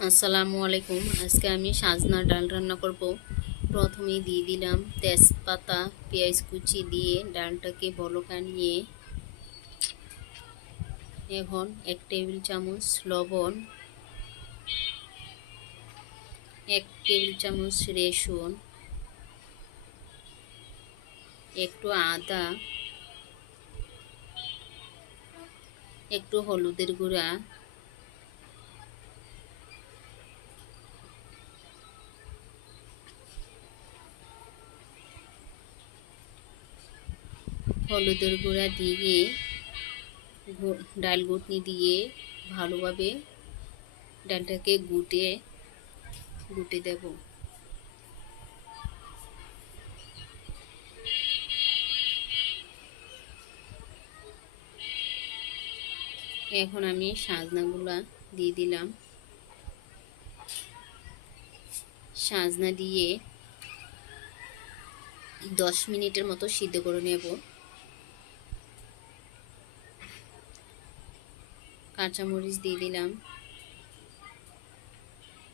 আসসালামু আলাইকুম। আজকে আমি সাজনা ডাল রান্না করব। প্রথমেই দিয়ে দিলাম তেজপাতা, পেঁয়াজ কুচি দিয়ে ডালটাকে বলক আনিয়ে এখন 1 টেবিল চামচ লবণ, 1 টেবিল চামচ রসুন, একটু আদা, একটু হলুদের গুঁড়া, হলুদের গুঁড়া দিয়ে ডাল ঘুটনি দিয়ে ভালোভাবে ডালটাকে গুটে দেব। এখন আমি সাজনাগুলা দিয়ে দিলাম। সাজনা দিয়ে 10 মিনিটের মতো সিদ্ধ করে নেব। কাঁচামরিচ দিয়ে দিলাম,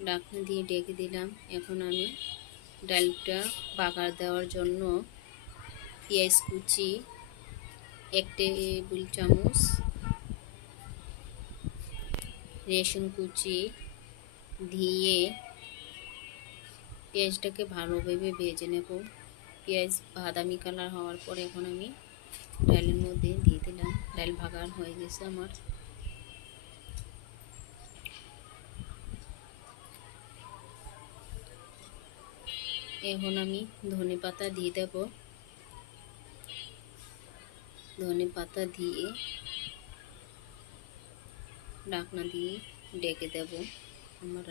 ঢাকনা দিয়ে ঢেকে দিলাম। এখন আমি ডালটা বাগার দেওয়ার জন্য পেঁয়াজ কুচি 1 টেবিল চামচ, রসুন কুচি দিয়ে পেঁয়াজটাকে ভালোভাবে ভেজে নেব। পেঁয়াজ বাদামি কালার হওয়ার পর এখন আমি ডালের মধ্যে দিয়ে দিলাম। ডাল ভাগার হয়ে গেছে আমার। এখন আমি ধনেপাতা দিয়ে দেব। ধনেপাতা দিয়ে ঢাকনা দিয়ে ঢেকে দেব। আমার